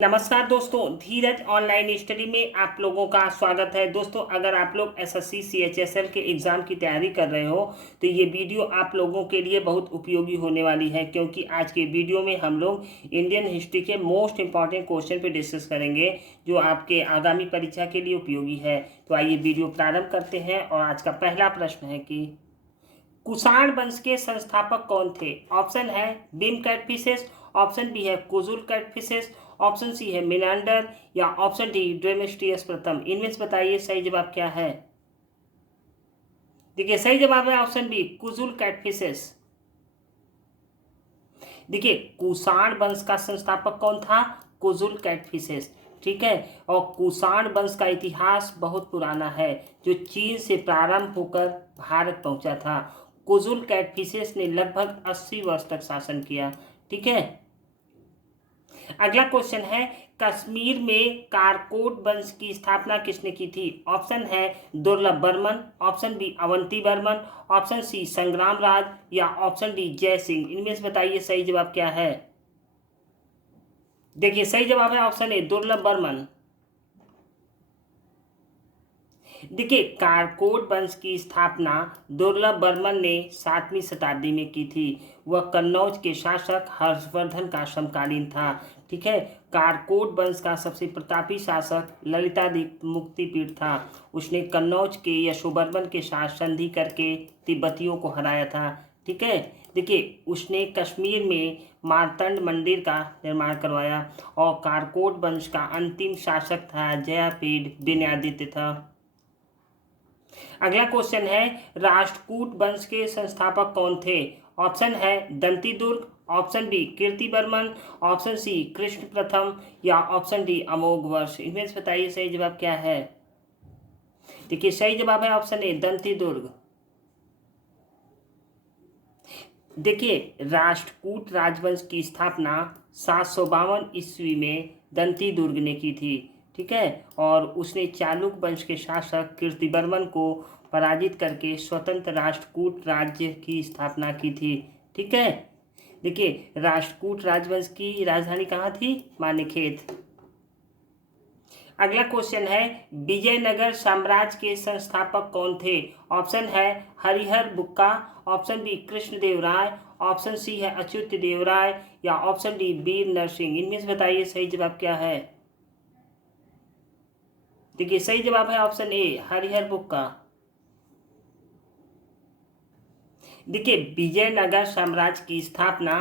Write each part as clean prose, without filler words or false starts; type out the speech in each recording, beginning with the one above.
नमस्कार दोस्तों, धीरज online study में आप लोगों का स्वागत है। दोस्तों, अगर आप लोग एसएससी सीएचएसएल के एग्ज़ाम की तैयारी कर रहे हो तो ये वीडियो आप लोगों के लिए बहुत उपयोगी होने वाली है, क्योंकि आज के वीडियो में हम लोग इंडियन हिस्ट्री के मोस्ट इंपॉर्टेंट क्वेश्चन पे डिस्कस करेंगे जो आपके आगामी परीक्षा के लिए उपयोगी है। तो आइए वीडियो प्रारंभ करते हैं। और आज का पहला प्रश्न है कि कुषाण वंश के संस्थापक कौन थे? ऑप्शन है बिम कैटफिशेस, ऑप्शन बी है कुजुल कैटफिशेस, ऑप्शन सी है मिनांडर, या ऑप्शन डी ड्रेमेस्टियस प्रथम। इनमें से बताइए सही जवाब क्या है। देखिए, सही जवाब है ऑप्शन बी कुजुल कैटफिशेस। देखिए, कुषाण वंश का संस्थापक कौन था? कुजुल कैटफिशेस। ठीक है। और कुषाण वंश का इतिहास बहुत पुराना है, जो चीन से प्रारंभ होकर भारत पहुंचा था। कुजुल कैटफिशेस ने लगभग 80 वर्ष तक शासन किया। ठीक है। अगला क्वेश्चन है, कश्मीर में कारकोट वंश की स्थापना किसने की थी? Option A Durlabh Barman, option B Avanti Barman, option C Sangram Raj, या ऑप्शन डी जय सिंह। इनमें से बताइए सही जवाब क्या है। देखिए, सही जवाब है ऑप्शन ए दुर्लभ बर्मन। देखिए, कारकोट वंश की स्थापना दुर्लभ बर्मन ने 7वीं शताब्दी में की थी। वह कन्नौज के शासक हर्षवर्धन का समकालीन था। ठीक है। कारकोट वंश का सबसे प्रतापी शासक ललितादित्य मुक्तिपीड़ था। उसने कन्नौज के यशोवर्मन के साथ संधि करके तिब्बतियों को हराया था। ठीक है। देखिए, उसने कश्मीर में मार्तंड मंदिर का निर्माण करवाया। और कारकोट वंश का अंतिम शासक था जयापीड विनयादित्य था। अगला क्वेश्चन है, राष्ट्रकूट वंश के संस्थापक कौन थे? ऑप्शन है दंती दुर्ग, ऑप्शन बी कीर्ति वर्मन, ऑप्शन सी कृष्ण प्रथम, या ऑप्शन डी अमोघ वर्ष। इनमें से बताइए सही जवाब क्या है। देखिए, सही जवाब है ऑप्शन ए दंती दुर्ग। देखिए, राष्ट्रकूट राजवंश की स्थापना 752 ईस्वी में दंती दुर्ग ने की थी। ठीक है। और उसने चालुक्य वंश के शासक कीर्तिवर्मन को पराजित करके स्वतंत्र राष्ट्रकूट राज्य की स्थापना की थी। ठीक है। देखिए, राष्ट्रकूट राजवंश की राजधानी कहाँ थी? मानेखेत। अगला क्वेश्चन है, विजयनगर साम्राज्य के संस्थापक कौन थे? ऑप्शन है हरिहर बुक्का, ऑप्शन बी कृष्णदेव राय, ऑप्शन सी है अच्युत देव राय, या ऑप्शन डी वीर नरसिंह। इनमें से बताइए सही जवाब क्या है। देखिए, सही जवाब है ऑप्शन ए हरिहर बुक्का। देखिए, विजयनगर साम्राज्य की स्थापना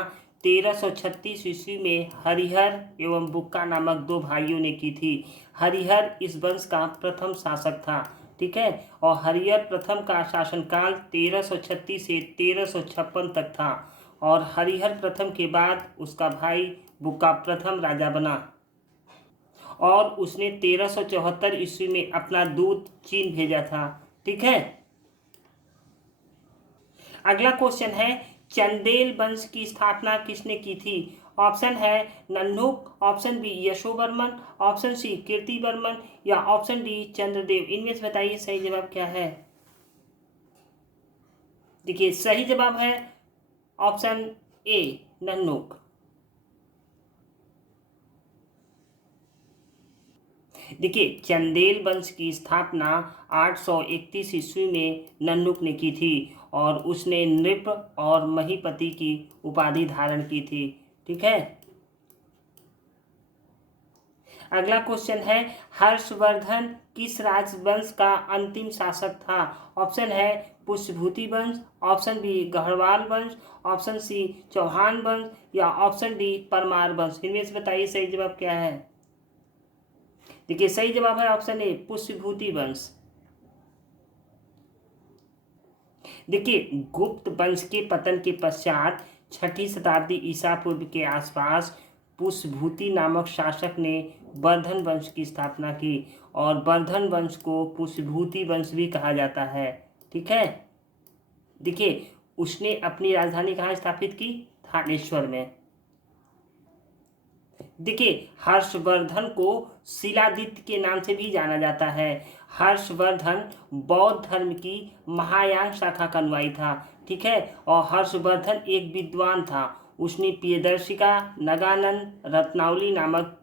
1336 ईस्वी में हरिहर एवं बुक्का नामक दो भाइयों ने की थी। हरिहर इस वंश का प्रथम शासक था। ठीक है। और हरिहर प्रथम का शासनकाल 1336 से 1356 तक था। और हरिहर प्रथम के बाद उसका भाई बुक्का प्रथम राजा बना। और उसने 1374 ईस्वी में अपना दूत चीन भेजा था। ठीक है। अगला क्वेश्चन है, चंदेल वंश की स्थापना किसने की थी? ऑप्शन है Nannuk, option B Yashovarman, option C Kirtivarman, या ऑप्शन डी चंद्रदेव। इनमें से बताइए सही जवाब क्या है। देखिए, सही जवाब है ऑप्शन ए नन्हुक। देखिए, चंदेल वंश की स्थापना 831 ईस्वी में नन्नुक ने की थी। और उसने नृप और महीपति की उपाधि धारण की थी। ठीक है। अगला क्वेश्चन है, हर्षवर्धन किस राजवंश का अंतिम शासक था? ऑप्शन है पुष्यभूति वंश, ऑप्शन बी गढ़वाल वंश, ऑप्शन सी चौहान वंश, या ऑप्शन डी परमार वंश। इनमें से बताइए सही जवाब क्या है। देखिए, सही जवाब है ऑप्शन ए पुष्यभूति वंश। देखिए, गुप्त वंश के पतन के पश्चात 6ठी शताब्दी ईसा पूर्व के आसपास पुष्यभूति नामक शासक ने वर्धन वंश की स्थापना की। और वर्धन वंश को पुष्यभूति वंश भी कहा जाता है। ठीक है। देखिए, उसने अपनी राजधानी कहाँ स्थापित की? थानेश्वर में। देखिए, हर्षवर्धन को शिलादित्य के नाम से भी जाना जाता है। हर्षवर्धन बौद्ध धर्म की महायान शाखा का अनुयायी था। ठीक है। और हर्षवर्धन एक विद्वान था। उसने प्रियदर्शिका, नगानंद, रत्नावली नामक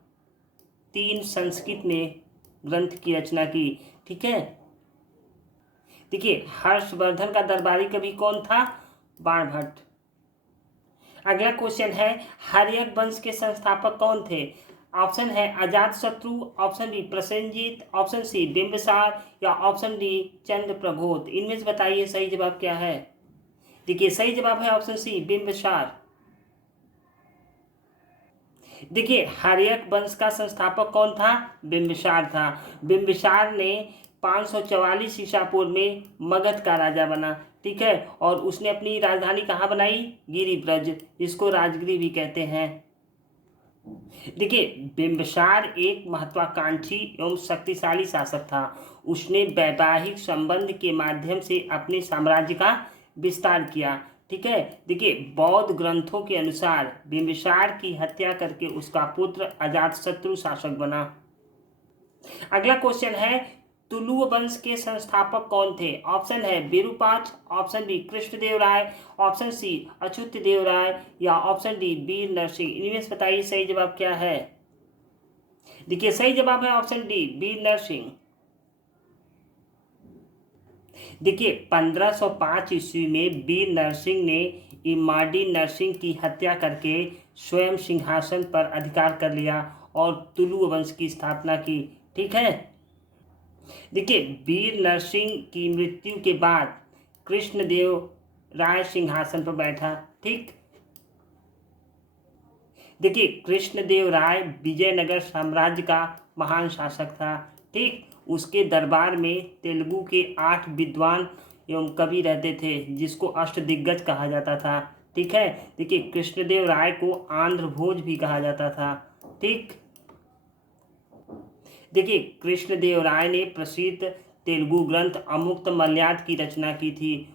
3 संस्कृत में ग्रंथ की रचना की। ठीक है, देखिए हर्षवर्धन का दरबारी कवि कौन था? बाणभट्ट। अगला क्वेश्चन है, हर्यक वंश के संस्थापक कौन थे? Option A Ajatashatru, option B Prasenjit, option C Bimbisara या ऑप्शन डी चंद्रप्रभोत। इनमें से बताइए सही जवाब क्या है। देखिए सही जवाब है ऑप्शन सी बिंबिसार। देखिए हर्यक वंश का संस्थापक कौन था? बिंबिसार था। बिंबिसार ने 544 ईसा पूर्व में मगध का राजा बना। ठीक है, और उसने अपनी राजधानी कहाँ बनाई? गिरिब्रज, जिसको राजगिरी भी कहते हैं। देखिए बिंबिसार एक महत्वाकांक्षी एवं शक्तिशाली शासक था। उसने वैवाहिक संबंध के माध्यम से अपने साम्राज्य का विस्तार किया। ठीक है, देखिए बौद्ध ग्रंथों के अनुसार बिंबिसार की हत्या करके उसका पुत्र अजातशत्रु शासक बना। अगला क्वेश्चन है, तुलु वंश के संस्थापक कौन थे? ऑप्शन है विरूपाक्ष, ऑप्शन बी कृष्णदेव राय, ऑप्शन सी अच्युत देव राय या ऑप्शन डी वीर नरसिंह। इनमें से बताइए सही जवाब क्या है। देखिए सही जवाब है ऑप्शन डी वीर नरसिंह। देखिए 1505 ईस्वी में वीर नरसिंह ने इमाडी नरसिंह की हत्या करके स्वयं सिंहासन पर अधिकार कर लिया और तुलु वंश की स्थापना की। ठीक है, देखिए वीर नरसिंह की मृत्यु के बाद कृष्णदेव राय सिंहासन पर बैठा। ठीक, देखिए कृष्णदेव राय विजयनगर साम्राज्य का महान शासक था। ठीक, उसके दरबार में तेलुगु के 8 विद्वान एवं कवि रहते थे, जिसको अष्टदिग्गज कहा जाता था। ठीक है, देखिए कृष्णदेव राय को आंध्र भोज भी कहा जाता था। ठीक, देखिए कृष्णदेव राय ने प्रसिद्ध तेलुगु ग्रंथ अमुक्त मल्याद की रचना की थी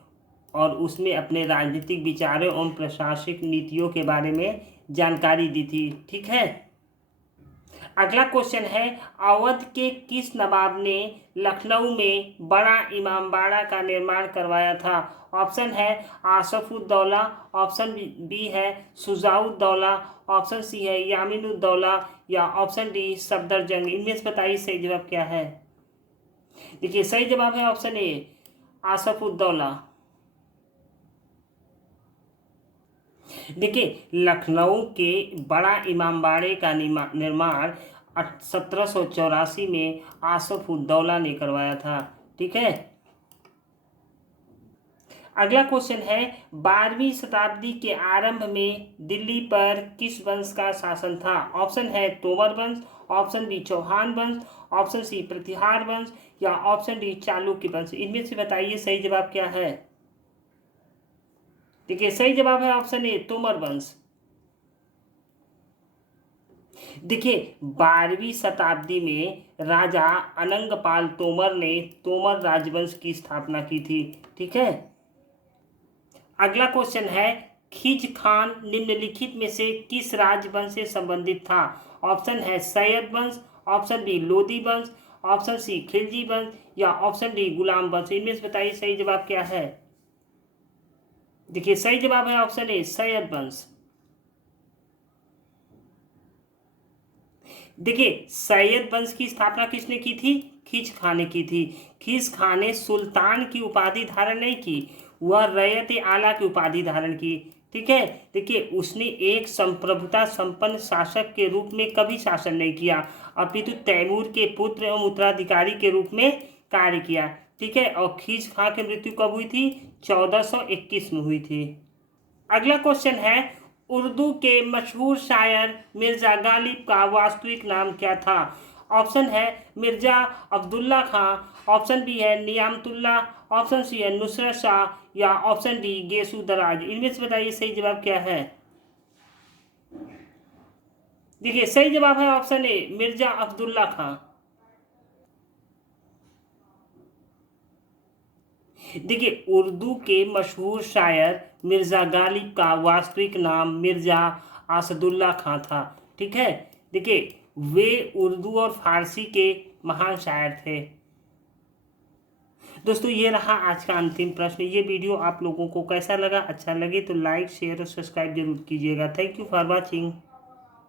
और उसमें अपने राजनीतिक विचारों एवं प्रशासनिक नीतियों के बारे में जानकारी दी थी। ठीक है, अगला क्वेश्चन है, अवध के किस नवाब ने लखनऊ में बड़ा इमामबाड़ा का निर्माण करवाया था? ऑप्शन है आसफुद्दौला, ऑप्शन बी है शुजाउद्दौला, ऑप्शन सी है यामीनुद्दौला या ऑप्शन डी सफदरजंग। इनमें से बताइए सही जवाब क्या है। देखिए सही जवाब है ऑप्शन ए आसफुद्दौला। देखिए लखनऊ के बड़ा इमामबाड़े का निर्माण 1784 में आसफुद्दौला ने करवाया था। ठीक है, अगला क्वेश्चन है, 12वीं शताब्दी के आरंभ में दिल्ली पर किस वंश का शासन था? ऑप्शन है तोमर वंश, ऑप्शन बी चौहान वंश, ऑप्शन सी प्रतिहार वंश या ऑप्शन डी चालुक्य वंश। इनमें से बताइए सही जवाब क्या है। देखिए सही जवाब है ऑप्शन ए तोमर वंश। देखिए 12वीं शताब्दी में राजा अनंगपाल तोमर ने तोमर राजवंश की स्थापना की थी। ठीक है, अगला क्वेश्चन है, खिज खान निम्नलिखित में से किस राजवंश से संबंधित था? ऑप्शन है सैयद वंश, ऑप्शन बी लोदी वंश, ऑप्शन सी खिलजी वंश या ऑप्शन डी गुलाम वंश। इनमें से बताइए सही जवाब क्या है। देखिए सही जवाब है ऑप्शन ए सैयद वंश। देखिए सैयद वंश की स्थापना किसने की थी? खिज खान ने की थी। खिज खान ने सुल्तान की उपाधि धारण नहीं की, वह रैयत आला की उपाधि धारण की। ठीक है, देखिए उसने एक संप्रभुता संपन्न शासक के रूप में कभी शासन नहीं किया, अपितु तैमूर के पुत्र एवं उत्तराधिकारी के रूप में कार्य किया। ठीक है, और खिज खान की मृत्यु कब हुई थी? 1421 में हुई थी। अगला क्वेश्चन है, उर्दू के मशहूर शायर मिर्जा गालिब का वास्तविक नाम क्या था? ऑप्शन है मिर्जा अब्दुल्ला खां, ऑप्शन बी है नियामतुल्ला, ऑप्शन सी है नुसरत शाह या ऑप्शन डी गेसु दराज। इनमें से बताइए सही जवाब क्या है। देखिए सही जवाब है ऑप्शन ए मिर्जा अब्दुल्ला खां। देखिए उर्दू के मशहूर शायर मिर्जा गालिब का वास्तविक नाम मिर्जा असदुल्ला खां था। ठीक है, देखिए वे उर्दू और फारसी के महान शायर थे। दोस्तों ये रहा आज का अंतिम प्रश्न। ये वीडियो आप लोगों को कैसा लगा? अच्छा लगे तो लाइक शेयर और सब्सक्राइब जरूर कीजिएगा। Thank you for watching.